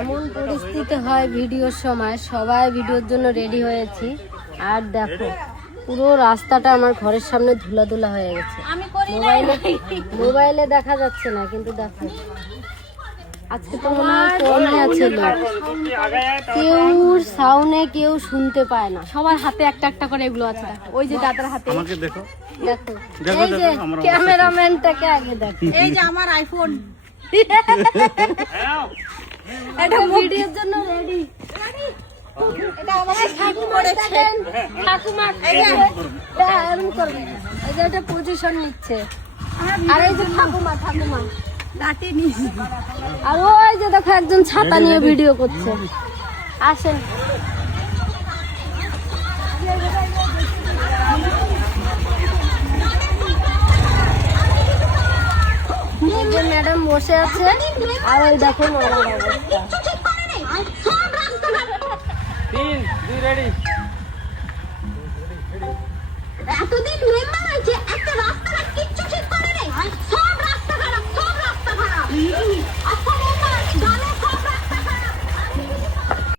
এমন পরিস্থিতি হয় ভিডিওর সময়, সবাই ভিডিওর জন্য রেডি হয়েছি, আর দেখো পুরো রাস্তাটা আমার ঘরের সামনে ধুলা হয়ে গেছে। মোবাইলে দেখা যাচ্ছে না, কিন্তু দেখো আজকে তো মনে হয় কমে আছে লোক, কেউ সাউন্ডে কেউ শুনতে পায় না, সবার হাতে একটা একটা করে এগুলো আছে। ওই যে দাদার হাতে, আমাকে দেখো দেখো এই যে ক্যামেরাম্যানটাকে আগে দেখো, এই যে আমার আইফোন, এটা ভিডিওর জন্য রেডি। এটা আমাকে শাড়ি পরেছে ঠাকুমা, এই যে এরকম করবে, এই যে এটা পজিশন নিচ্ছে, আর এই যে ঠাকুমা লাঠি নিয়ে, আর ওই যে দেখো একজন ছাতা নিয়ে ভিডিও করছে। আসেন, এই যে ম্যাডাম বসে আছে, আর ওই দেখুন আমার অবস্থা। 3 2 রেডি।